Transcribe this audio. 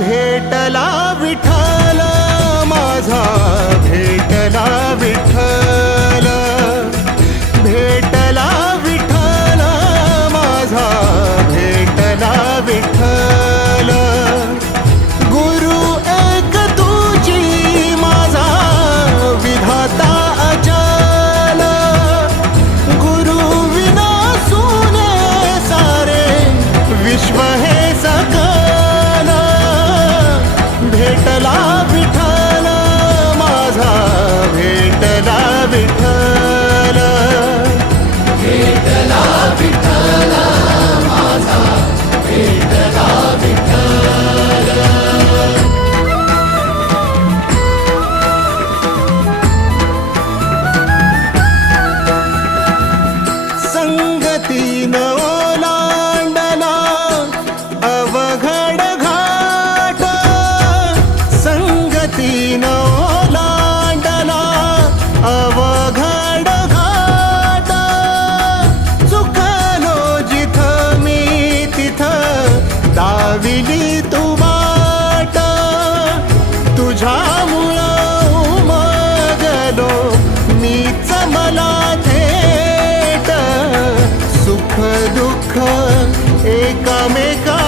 भेटला विठ्ठल माझा, भेटला विठ्ठल, भेटला विठ्ठल माझा, भेटला विठ्ठल. गुरु एक तुझी माझा विधाता अचल, गुरु विना सुने सारे विश्व हे सकल. भेटला विठ्ठल माझा, भेटला विठ्ठल, भेटला विठ्ठल माझा, भेटला विठ्ठल. संगतीन ओलांडला अवघड घाट, संगतीन ओलांडला अवघड घाट. चुकलो जिथं मी तिथं दाविली तू वाट, तुझ्यामुळं उमगलो मीच मला थेट. सुख दुःख एकामेका